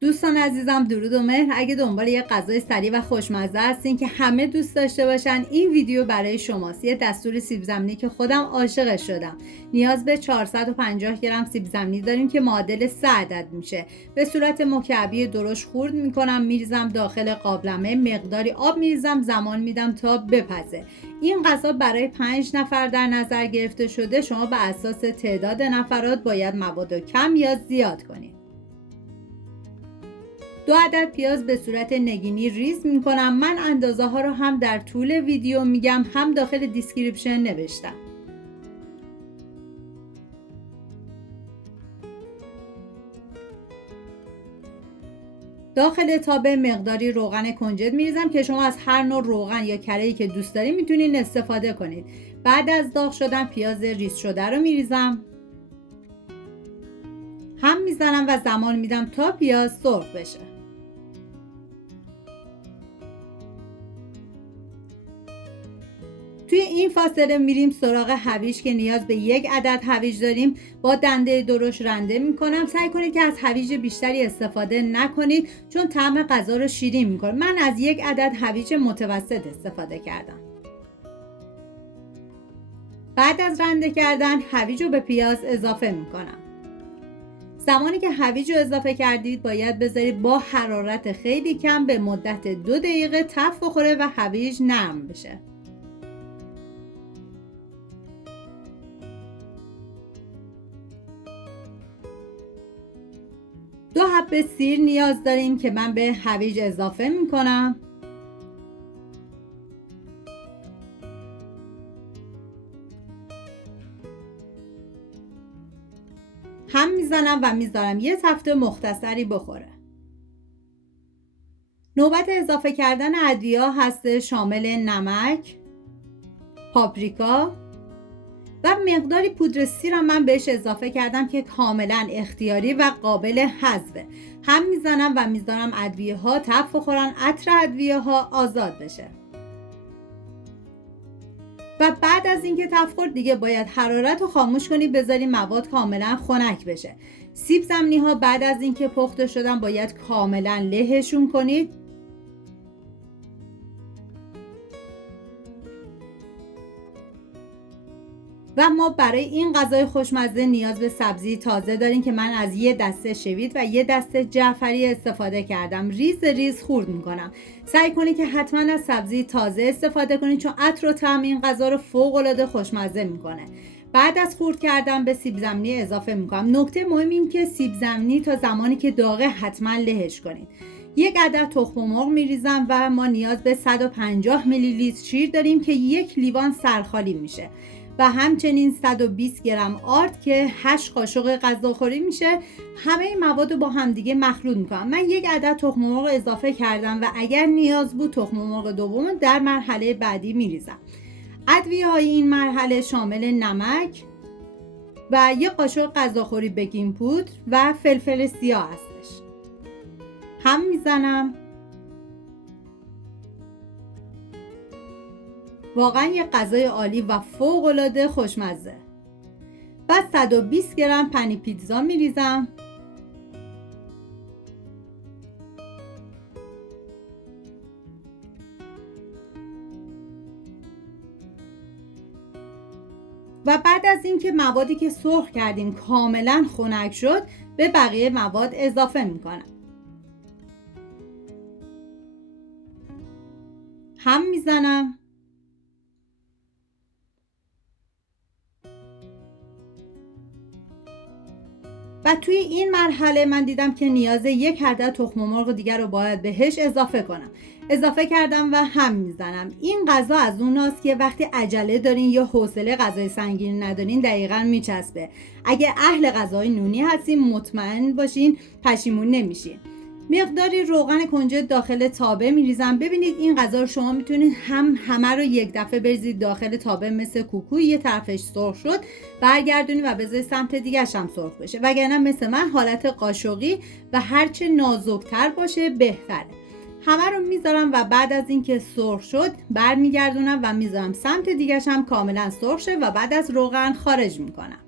دوستان عزیزم، درود و مهر. اگه دنبال یه غذای سریع و خوشمزه هستین که همه دوست داشته باشن، این ویدیو برای شماست. یه دستور سیب زمینی که خودم عاشقش شدم. نیاز به 450 گرم سیب زمینی داریم که معادل 3 عدد میشه. به صورت مکعبی درشت خورد میکنم، میریزم داخل قابلمه، مقداری آب میریزم، زمان میدم تا بپزه. این غذا برای 5 نفر در نظر گرفته شده. شما به اساس تعداد نفرات باید مواد کم یا زیاد کنید. 2 عدد پیاز به صورت نگینی ریز میکنم. من اندازه ها رو هم در طول ویدیو میگم، هم داخل دیسکریپشن نوشتم. داخل تابه مقداری روغن کنجد میریزم که شما از هر نوع روغن یا کره‌ای که دوست دارید میتونید استفاده کنید. بعد از داغ شدن پیاز ریز شده رو میریزم، هم میزنم و زمان میدم تا پیاز سرخ بشه. توی این فاصله میریم سراغ هویج که نیاز به 1 عدد هویج داریم. با دنده درشت رنده میکنم. سعی کنید که از هویج بیشتری استفاده نکنید چون طعم غذا رو شیرین میکنه. من از 1 عدد هویج متوسط استفاده کردم. بعد از رنده کردن هویج رو به پیاز اضافه میکنم. زمانی که هویج رو اضافه کردید باید بذارید با حرارت خیلی کم به مدت 2 دقیقه تف بخوره و هویج نرم بشه. 2 حبه سیر نیاز داریم که من به هویج اضافه میکنم. هم میزنم و میذارم یه تفته مختصری بخوره. نوبت اضافه کردن ادویه هست، شامل نمک، پاپریکا و مقداری پودر سیر من بهش اضافه کردم که کاملا اختیاری و قابل حذفه. هم میزنم و میذارم ادویه ها تف بخورن، عطر ادویه ها آزاد بشه. و بعد از اینکه تف خورد دیگه باید حرارت رو خاموش کنید، بذارید مواد کاملا خنک بشه. سیب زمینی ها بعد از اینکه پخته شدن باید کاملا لهشون کنید. و ما برای این غذای خوشمزه نیاز به سبزی تازه داریم که من از یه دسته شوید و یه دسته جعفری استفاده کردم. ریز ریز خورد میکنم. سعی کنید که حتما از سبزی تازه استفاده کنید چون عطر و طعم این غذا رو فوق العاده خوشمزه میکنه. بعد از خورد کردن به سیب زمینی اضافه میکنم. نکته مهم این که سیب زمینی تا زمانی که داغه حتما لهش کنید. 1 عدد تخم مرغ میریزم و ما نیاز به 150 میلی لیتر شیر داریم که 1 لیوان سرخالی میشه و همچنین 120 گرم آرد که 8 قاشق غذاخوری میشه. همه این مواد رو با همدیگه مخلوط میکنم. من 1 عدد تخم مرغ اضافه کردم و اگر نیاز بود تخم مرغ دوم در مرحله بعدی میریزم. ادویه های این مرحله شامل نمک و 1 قاشق غذاخوری بیکینگ پودر و فلفل سیاه هستش. هم میزنم. واقعا یه غذای عالی و فوق العاده خوشمزه. بعد 120 گرم پنی پیتزا میریزم و بعد از اینکه موادی که سرخ کردیم کاملا خنک شد به بقیه مواد اضافه میکنم. هم میزنم. و توی این مرحله من دیدم که نیاز 1 عدد تخم مرغ دیگر رو باید بهش اضافه کنم. اضافه کردم و هم میزنم. این غذا از اوناست که وقتی عجله دارین یا حوصله غذای سنگین ندارین دقیقاً میچسبه. اگه اهل غذای نونی هستین مطمئن باشین پشیمون نمیشین. مقداری روغن کنجد داخل تابه میریزم. ببینید این غذا رو شما میتونید همه رو یک دفعه بریزید داخل تابه مثل کوکو، یه طرفش سرخ شد برگردونید و بذارید سمت دیگه‌ش هم سرخ بشه، وگرنه مثل من حالت قاشقی و هرچه نازکتر باشه بهتره. همه رو میذارم و بعد از اینکه سرخ شد برمیگردونم و میذارم سمت دیگه‌ش هم کاملا سرخ شه و بعد از روغن خارج میکنم.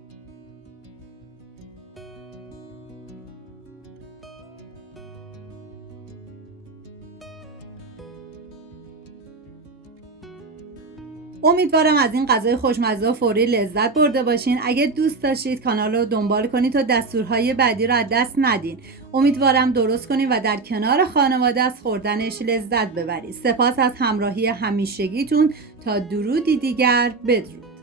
امیدوارم از این غذای خوشمزه و فوری لذت برده باشین. اگه دوست داشتید کانال رو دنبال کنید تا دستورهای بعدی رو از دست ندین. امیدوارم درست کنید و در کنار خانواده از خوردنش لذت ببرید. سپاس از همراهی همیشگیتون. تا درودی دیگر، بدرود.